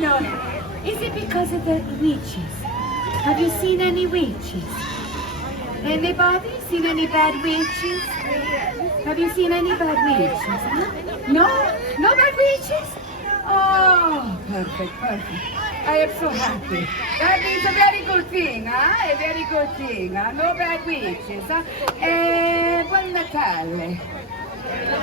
no. Is it because of the witches? Have you seen any witches? Anybody seen any bad witches? Have you seen any bad witches? Huh? No? No bad witches? Oh, perfect, perfect. I am so happy. That means a very good thing, huh? A very good thing, huh? No bad witches, huh? Buon Natale.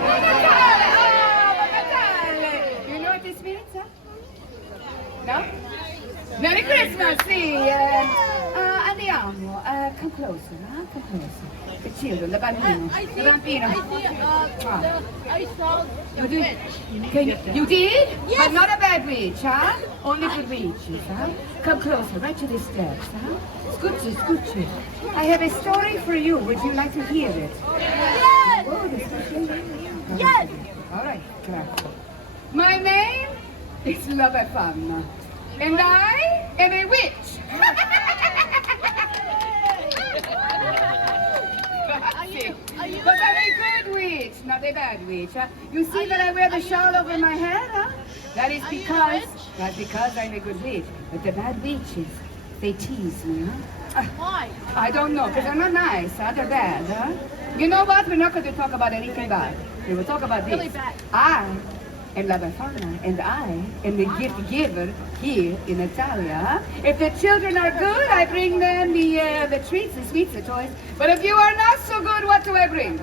Buon Natale! Oh, Buon Natale! You know what this means, huh? No? Merry Christmas, sì. Andiamo. Come closer, huh? Come closer. The children, the bambino. The bambino. I saw You did? You did? Yes. But not a bad witch, huh? Only good witches, huh? Come closer, right to the steps, huh? Scoochie, scoochie. I have a story for you. Would you like to hear it? Yes! Oh, this is Yes! All right, grazie. My name is Befana, and I am a witch. But I'm a good witch, not a bad witch. Huh? You see that I wear the shawl over my head, huh? That's because I'm a good witch. But the bad witches, they tease me, huh? Why? I don't know, because they're not nice, huh? They're bad, huh? You know what? We're not going to talk about anything bad. We will talk about this. Really bad. I am Befana, and I am the gift giver here in Italia. Huh? If the children are good, I bring them the treats, the sweets, the toys. But if you are not so good, what do I bring?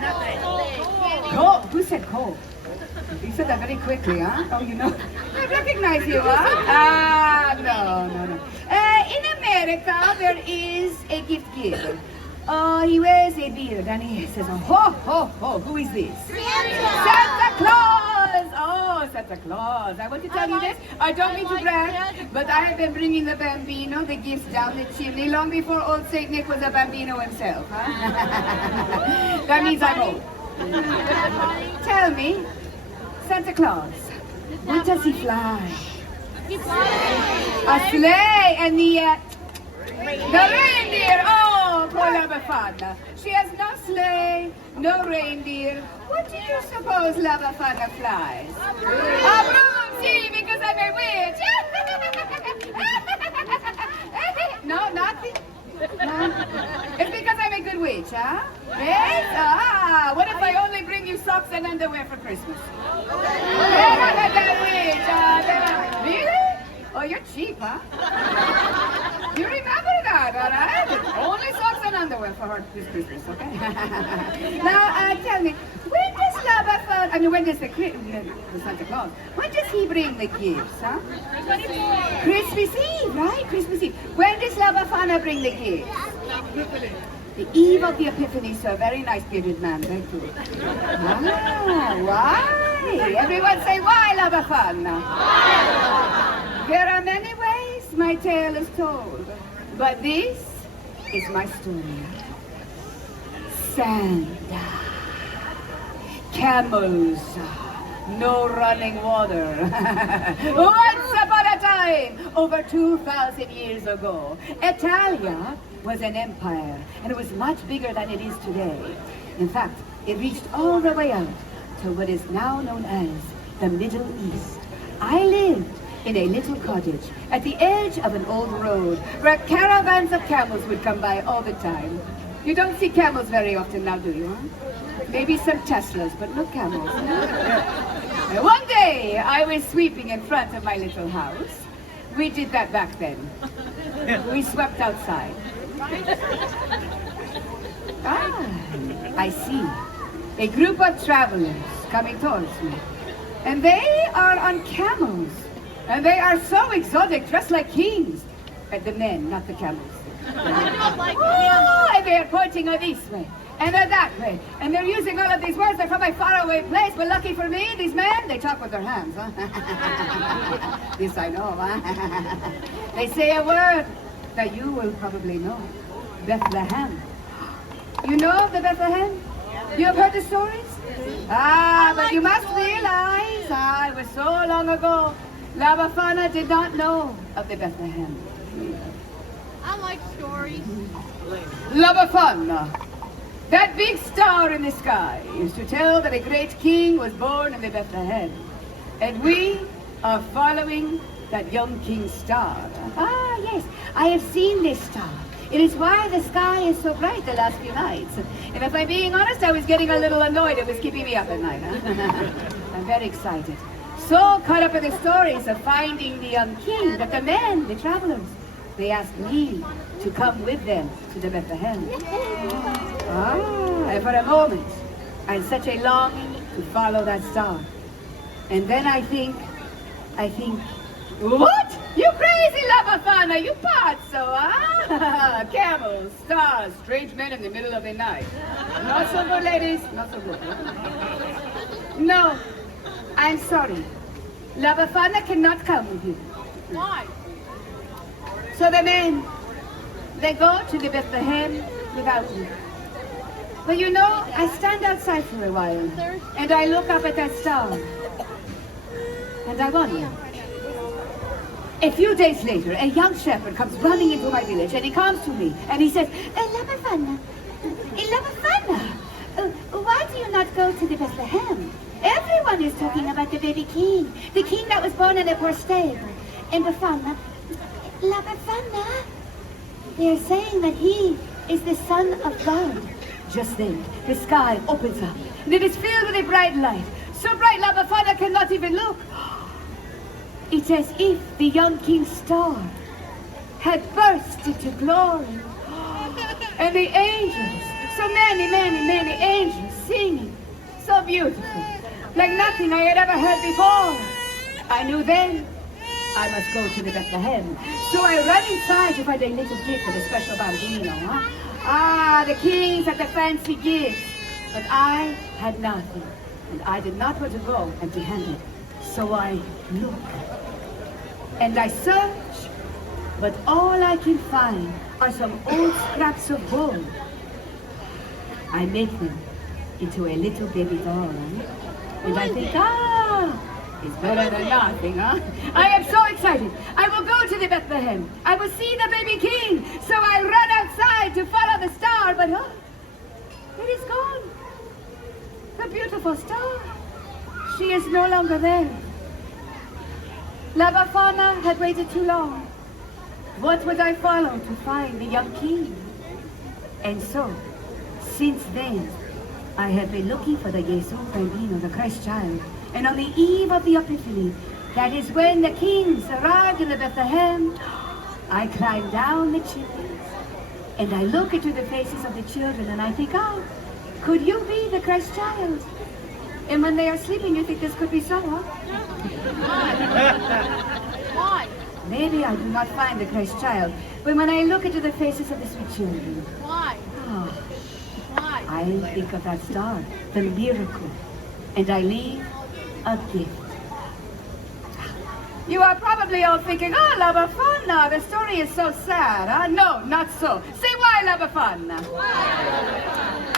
Nothing. Coal. Who said coal? You said that very quickly, huh? Oh, you know. I recognize you, huh? Ah, no. In America, there is a gift giver. He wears a beard and he says, ho, ho, ho, who is this? Santa Claus! Oh, Santa Claus. I want to tell you this. I don't mean to brag, but I have been bringing the bambino, the gifts down the chimney, long before old Saint Nick was a bambino himself. Huh? That means I'm old. Tell me, Santa Claus, what does he fly? A sleigh and the reindeer. Oh, poor Befana. She has no sleigh, no reindeer. What do you suppose Befana flies? A broom, see, because I'm a witch. No, nothing? No? It's because I'm a good witch, huh? Yes? Ah, what if I only bring you socks and underwear for Christmas? They're not a bad witch. Really? Oh, you're cheap, huh? You remember that, all right? Only socks and underwear for her this Christmas, okay? Now, tell me, when does when does the Santa Claus, when does he bring the gifts, huh? Christmas Eve, right? Christmas Eve. When does Befana bring the gifts? The eve of the Epiphany, sir. Very nice bearded man, very good. Ah, why? Everyone say, why, Befana? There are many ways my tale is told, but this is my story. Sand, camels, no running water. Once upon a time, over 2,000 years ago, Italia was an empire, and it was much bigger than it is today. In fact, it reached all the way out to what is now known as the Middle East. I lived in a little cottage at the edge of an old road where caravans of camels would come by all the time. You don't see camels very often now, do you, huh? Maybe some Teslas, but no camels. And one day, I was sweeping in front of my little house. We did that back then. We swept outside. Ah, I see. A group of travelers coming towards me. And they are on camels. And they are so exotic, dressed like kings. The men, not the camels. And they're pointing this way, and that way. And they're using all of these words. They're from a faraway place, but lucky for me, these men, they talk with their hands. Huh? This I know, huh? They say a word that you will probably know. Bethlehem. You know of the Bethlehem? You have heard the stories? Ah, but you must realize, it was so long ago. Befana did not know of the Bethlehem. I like stories. Befana, that big star in the sky, is to tell that a great king was born in the Bethlehem. And we of following that young king's star. Ah, yes, I have seen this star. It is why the sky is so bright the last few nights. And if I'm being honest, I was getting a little annoyed. It was keeping me up at night. I'm very excited. So caught up in the stories of finding the young king that the men, the travelers, they asked me to come with them to the Bethlehem. And for a moment, I had such a longing to follow that star. And then I think, what? You crazy Befana, you thought so, huh? Camels, stars, strange men in the middle of the night. Not so good, ladies, not so good. No, I'm sorry. Befana cannot come with you. Why? So the men, they go to the Bethlehem without me. But you know, I stand outside for a while, and I look up at that star, and I wonder. A few days later, a young shepherd comes running into my village, and he comes to me, and he says, Befana, why do you not go to the Bethlehem? Everyone is talking about the baby king, the king that was born in a poor stable. And Befana, they are saying that he is the Son of God. Just then, the sky opens up, and it is filled with a bright light. So bright, Befana cannot even look. It's as if the young king's star had burst into glory. And the angels, so many angels singing, so beautiful, like nothing I had ever heard before. I knew then I must go to the Bethlehem. So I ran inside to find a little gift for the special bambino. The kings had the fancy gifts, but I had nothing. And I did not want to go empty-handed. So I look. And I search, but all I can find are some old scraps of gold. I make them into a little baby doll, and I think, it's better than nothing, huh? I am so excited. I will go to the Bethlehem. I will see the baby king. So I run outside to follow the star, but it is gone. The beautiful star. She is no longer there. Befana had waited too long. What would I follow to find the young king? And so, since then, I have been looking for the Jesus Bambino, the Christ child. And on the eve of the Epiphany, that is when the kings arrived in the Bethlehem, I climb down the chimneys and I look into the faces of the children and I think, could you be the Christ child? And when they are sleeping, you think this could be so, huh? Why? Maybe I do not find the Christ child, but when I look into the faces of the sweet children, Why? Why? I think of that star, the miracle, and I leave a gift. You are probably all thinking, Befana, the story is so sad, huh? No, not so. Say why, Befana?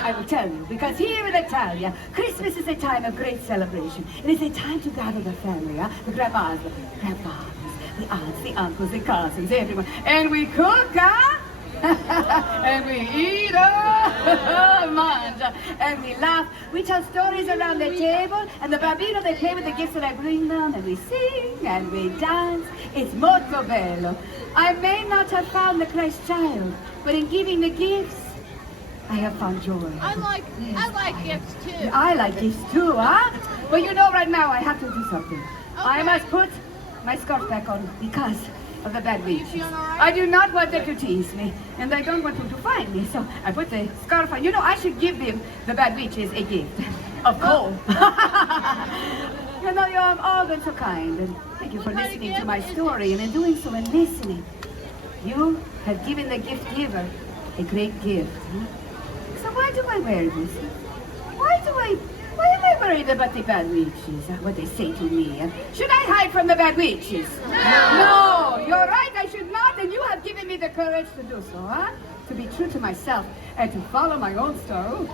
I will tell you, because here in Italia, Christmas is a time of great celebration. It is a time to gather the family, the grandmas, the grandfathers, the aunts, the uncles, the cousins, everyone. And we cook, and we eat, mangia, and we laugh. We tell stories around the table, and the bambino, they play with the gifts that I bring them, and we sing, and we dance. It's molto bello. I may not have found the Christ child, but in giving the gifts, I have found joy. I like gifts too. I like gifts too, huh? But you know, right now I have to do something. I must put my scarf back on because of the bad witches. feeling all right? I do not want them to tease me, and I don't want them to find me, so I put the scarf on. You know, I should give them, the bad witches, a gift of coal. You know, you have all been so kind, and thank you for listening to my story, and in doing so and listening, you have given the gift giver a great gift. Huh? So why do I wear this? Why am I worried about the bad witches? What they say to me? Should I hide from the bad witches? No, you're right, I should not, and you have given me the courage to do so, huh? To be true to myself and to follow my own star.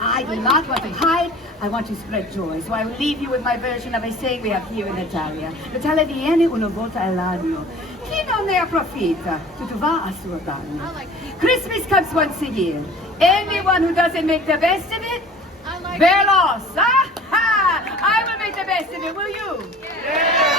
I do not want to hide, I want to spread joy. So I will leave you with my version of a saying we have here in Italia. Natale viene una volta all'anno. Chi non ne approfitta, tutto va a suo danno. Christmas comes once a year. Anyone who doesn't make the best of it, they're lost. I will make the best of it, will you? Yeah.